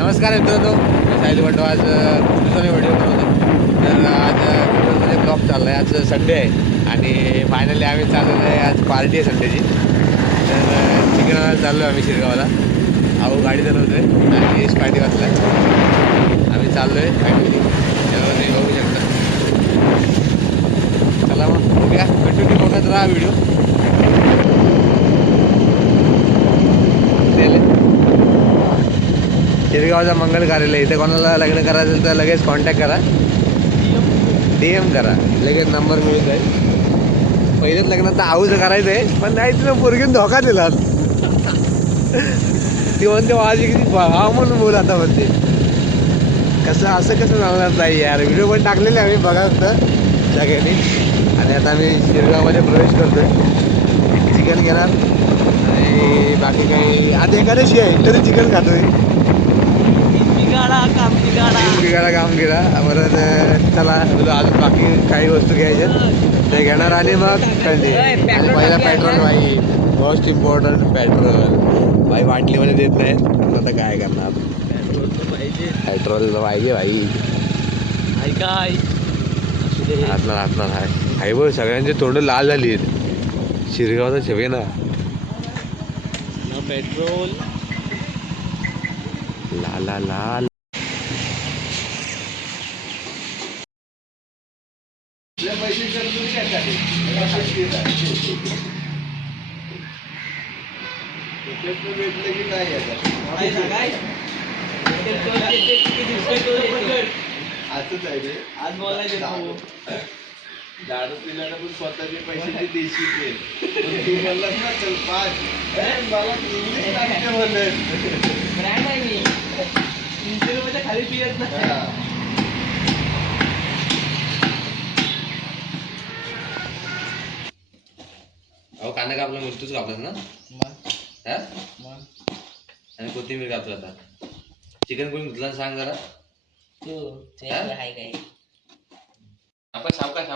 नमस्कार मित्रांनो, मी साहिल बंडो. आज दुसरा व्हिडिओ बनवतो. तर आज गुजरातमध्ये ब्लॉग चालला आहे. आज संडे आहे आणि फायनली आम्ही चाललेलो आहे. आज पार्टी आहे संडेची. तर चिकन आणायला चाललो आहे आम्ही शिरगावला. अहो गाडी चालवतो आहे आणि यश पार्टी वाचला आहे. आम्ही चाललो आहे फायनली. त्यावर तुम्ही बघू शकता. चला मग बघूया, कंटिन्यू बघत राहा व्हिडिओ. शिरगावचा मंगल कार्यालय. इथे कोणाला लग्न करायचं असेल तर लगेच कॉन्टॅक्ट करा, DM करा, लगेच नंबर मिळून जाईल. पहिलेच लग्नात तर आऊचं करायचं आहे, पण नाही तिथं पोरगीन धोका दिला. ती म्हणते माझी किती हा म्हणून बोल. आता म्हणते कसं असं कसं चालणार नाही यार. व्हिडिओ पण टाकलेले आम्ही, बघा फक्त सगळ्यांनी. आणि आता आम्ही शिरगावमध्ये प्रवेश करतोय. चिकन घेणार आणि बाकी काही आज एखाद्याशी आहे तरी चिकन खातोय. काम केला परत. चला अजून बाकी काही वस्तू घ्यायच्या ते घेणार आणि मग कंटिन्यू. आणि पहिला पेट्रोल भाई, मोस्ट इम्पॉर्टंट पेट्रोल भाई. बाटलीमध्ये देत नाही, आता काय करणार. पेट्रोल पाहिजे भाई. हातणार हाय बघ. सगळ्यांचे तोंड लाल झाली आहेत. शिरगावचा छवे ना पेट्रोल लाल लाल. असंच आहे रे. आज बोलायचं दारू पिल्यानं पण स्वतःचे पैशाचे देशी पेल. तू म्हणलास ना चल पाच, मला इंग्लिश लागते म्हणत. ब्रँड आहे मी 300 रुपयाच्या खाली पियत नाही. अहो कांदा कापला, मिरचीच कापलास ना. आणि कोथिंबीर कापला. आता चिकन कोणी धुतला सांग जरा. आपण सावकाश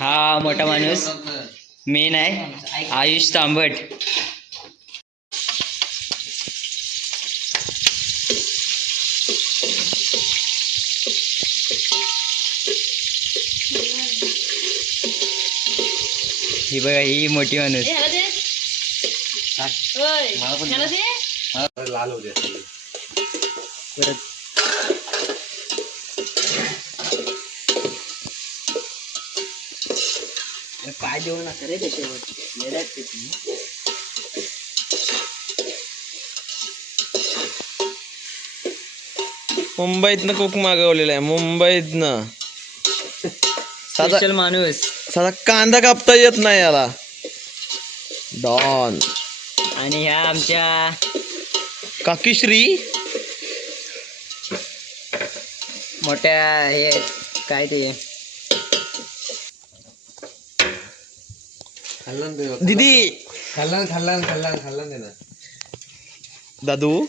हा मोठा माणूस मेन आहे, आयुष तांबट. ही बघा, ही मोठी माणूस. लाल होते परत पाय देऊ नका रे त्याच्यावर. मुंबईतनं कुक मागवलेला आहे, मुंबईतनं. स्पेशल माणूस. साधा कांदा कापता येत नाही याला. डॉन. आणि ह्या आमच्या काकीश्री मोठ्या हे काय ते दीदी. खाल्ला दे ना दादू.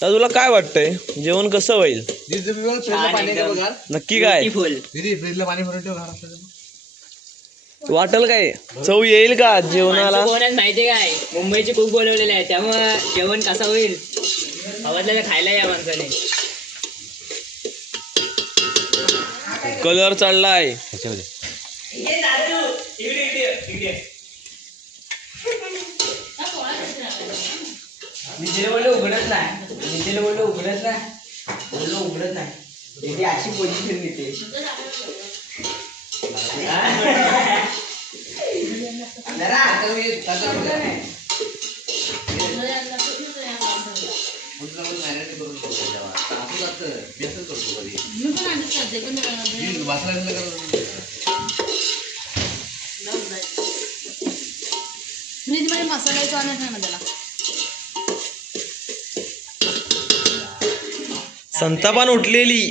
तुला काय वाटतंय जेवण कसं होईल? नक्की काय फ्रीजला पाणी भरून ठेव. वाटेल काय? चव येईल का जेवणाला? माहितीये काय, मुंबईचे कुक बोलवलेले आहे, त्यामुळे जेवण कसं होईल आवडलं खायला या माणसाने. कलर चढलाय. उघडत नाही, उघडत नाही. अशी पोझिशन देते. फ्रीज मध्ये मसाला येतो आणि नाही त्याला. संतापान उठलेली.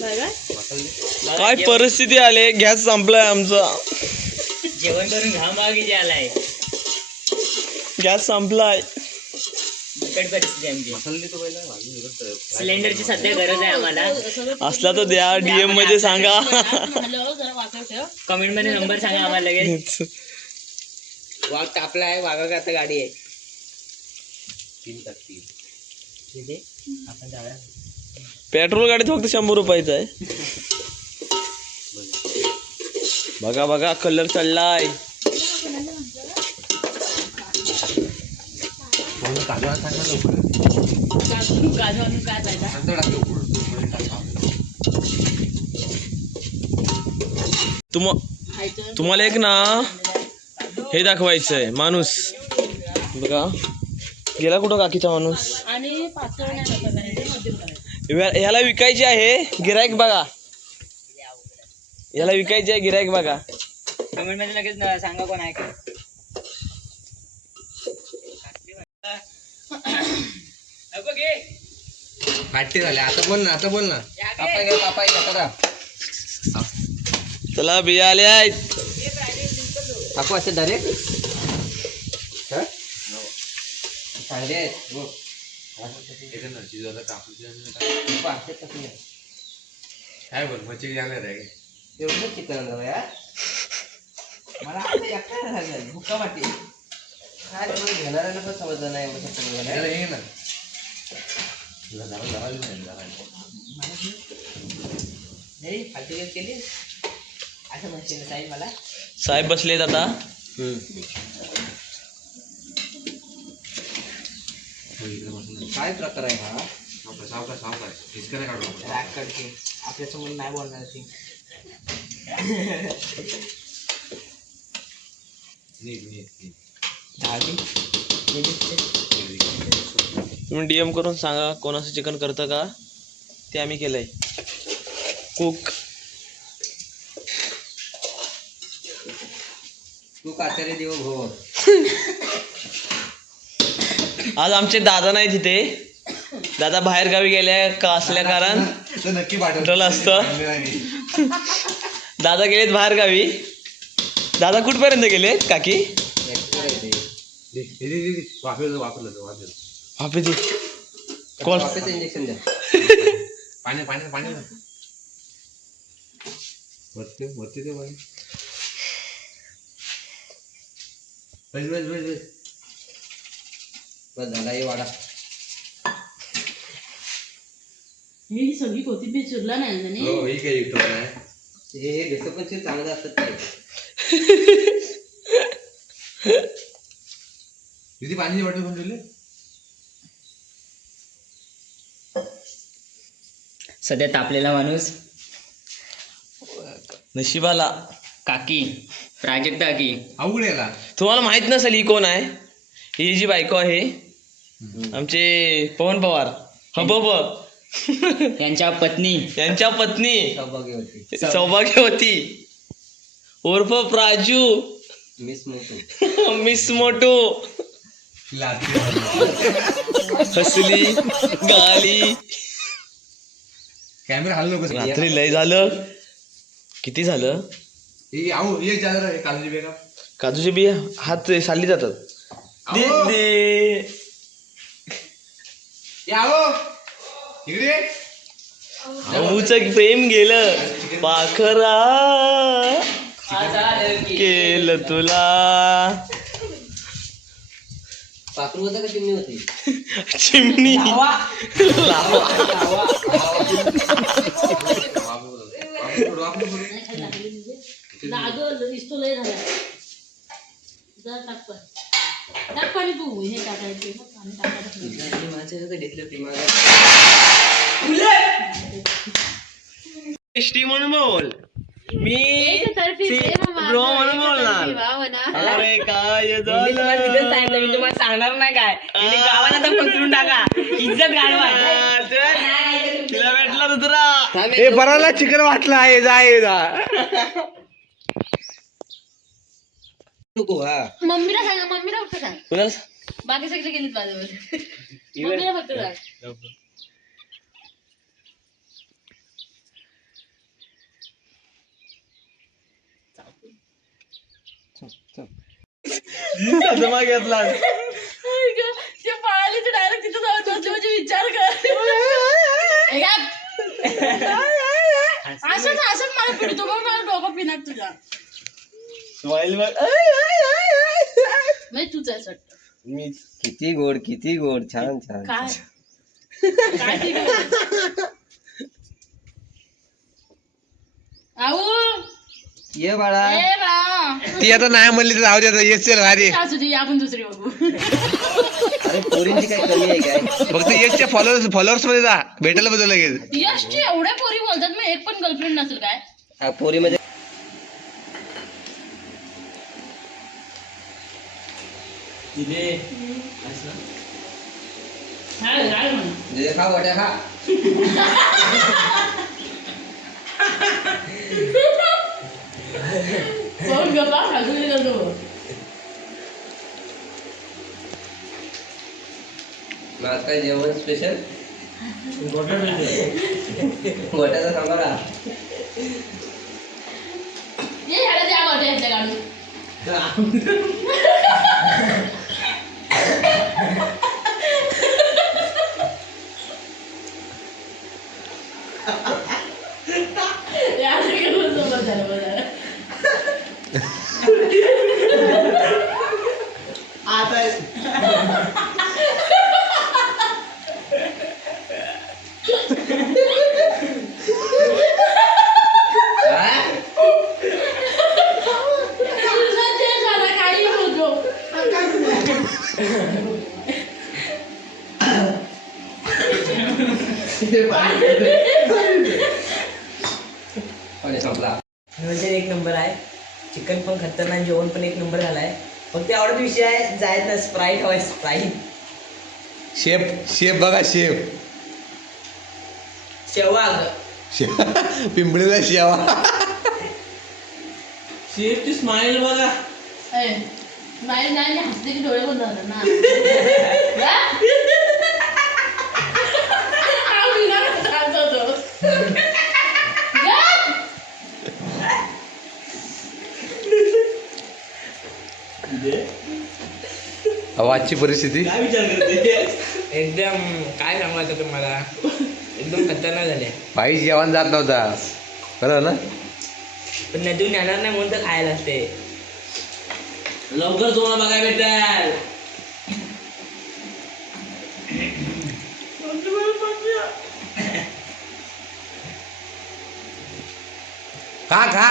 काय काय काय परिस्थिती आले, गॅस संपलाय आमचा, जेवण करून घाम बागी आलाय. गॅस संपलाय. बिकट परिस्थिती आमची. सिलेंडरची सध्या गरज आहे आम्हाला. असला तर द्या, DM मध्ये सांगा. जरा वाचव ठेव. कमेंट मध्ये नंबर सांगा आम्हाला लगेच. वाघ टापला आहे, वाघा आता गाडी आहे. तिथे आपण जाऊया. पेट्रोल गाडीत फक्त 100 रुपयाचं आहे. बघा बघा कलर चढलाय. काजू आणून काय पाहिजे तुम्हाला एक ना हे दाखवायचंय, माणूस बघा गेला कुठं काकीचा माणूस. आणि पातळ नाही टाकायचं, मध्यम करायचं. ह्याला विकायची आहे, गिराईक बघा. याला विकायची आहे, गिराईक बघा. कमेंट मध्ये लगेच सांगा कोण आहे का. फाटे झाले. आता बोल ना, आता बोल ना. पापाय घ्या. चला बिया आले आहेत. टाकू असे डायरेक्ट चांगले आहेत. काय बोल मच्छी जाणार आहे. एवढं चिकन झालं यार, मला आता एकटा झालं भुक्का वाटे. काय घेणाऱ्याला पण समजलं नाही एवढं सगळं झालं. हे ना नाही फालतू गेम केली असं म्हणशील साहेब मला. साहेब बसलेत आता. काय प्रकार आहे हा. हिसका नाही काढू. राग काढते आपल्यासमोर नाही बोलणार ती. तुम्ही DM करून सांगा कोणाचं चिकन करतं का, ते आम्ही केलंय. कुक तू काचारे देव भो. आज आमचे दादा नाही तिथे, दादा बाहेर गावी गेल्या का असल्या कारण नक्की ठरलं असतं. दादा गेलेत बाहेर गावी. दादा कुठपर्यंत गेलेत काकी. बापरे ते कॉल इंजेक्शन द्या. पाणी वरती ते पाणी. बस झाला हे वाडा. ही सगळी कोथिंबीर चिरला नाही ना नी? ही काही युट्यूब आहे. हे भेटो पण ते चांगलं असतात ते. किती पाण्याची बॉटल कोण ठेवली. सध्या तापलेला माणूस नशिबाला. काकी, प्राजक्ता काकी. अवघड याला. तुम्हाला माहित नसेल ही कोण आहे. ही जी बायको आहे आमचे पवन पवार हबब यांच्या पत्नी. यांच्या पत्नी सौभाग्यवती सौभाग्यवती उर्फ प्राजू मिस मोठू. मिस मोटू. हसली गाली. कॅमेरा हल्लो कसं. रात्री लय झालं. किती झालं. ये जाणार काजूची बेगा. काजूचे बिया हात साली जातात. दीदी इकडे आऊचं प्रेम गेलं पाखरा केलं तुला. पाखरू होता का चिमणी होती. चिमणी लागल दिसतो लय झाला. जरा टाक पण. टाक पाणी तू हे टाकायचे ना, पाणी टाकायचं. माझं घेतलं ती माझं. टेस्टी म्हणून बोल. मी ब्रो म्हणून बोलणार. अरे काय मी तुम्हाला सांगितलं, मी तुम्हाला सांगणार नाही काय. तुम्ही गावाला तर पसरून टाका, इज्जत घालवा. तिला भेटला दुसरा. हे बराला चिकन वाटलं आहे. जा नको हा. मम्मीला सांगा, मम्मीला फक्त सांग. कुणाला बाकी सगळे गेलीत माझ्यावर. मम्मीला फक्त सांग. सदमा घेतला ते पळाली तर डायरेक्ट तिथं जाऊन बसले म्हणजे विचार कर हे काय? असंच असंच मला पिडतो मग मला डोकं पिणार तुझ्या स्माईल म्हणजे तुझं आहे वाटतं मी किती गोड छान छान काय काय ठीक आहे आऊ ये बाळा ए बा ती आता नाही म्हणली तर राहू दे आता येस चल अरे असू दे आपण दुसरी बघू अरे पोरींची काय कमी आहे काय फक्त यशच्या फॉलोअर्स मध्ये जा भेटायला बदल लगेच यशची एवढ्या पोरी बोलतात मग एक पण गर्लफ्रेंड नसेल काय हा, पोरीमध्ये काय म्हण जे खा वाट्या खा कोण गप्पा खाजून दिला तो मग आज काय जेवण स्पेशल गोट्याचा सांबारा ये ह्याला द्या वाटतं ह्याच्या काढून काही बोलतो आणि संपला नियोजन एक नंबर आहे चिकन पण खतरनाक जेवण पण एक नंबर झालाय फक्त आवडत विषय आहे जायचं स्प्राईट हवाय स्प्राईट शेफ बघा शेफ शेवाग पिंपळीला शेवा शेफची स्माईल बघा नाही नाही हसले की डोळे बंद झाले ना हा विना चालतो तो आजची परिस्थिती काय विचार करते एकदम काय सांगायचं तुम्हाला एकदम खतरनाक झाले भाई जेवण जात नव्हता बरोबर ना पण नदीहून येणार नाही म्हणून तर खायला असते लवकर तुम्हाला बघायला भेटाल खा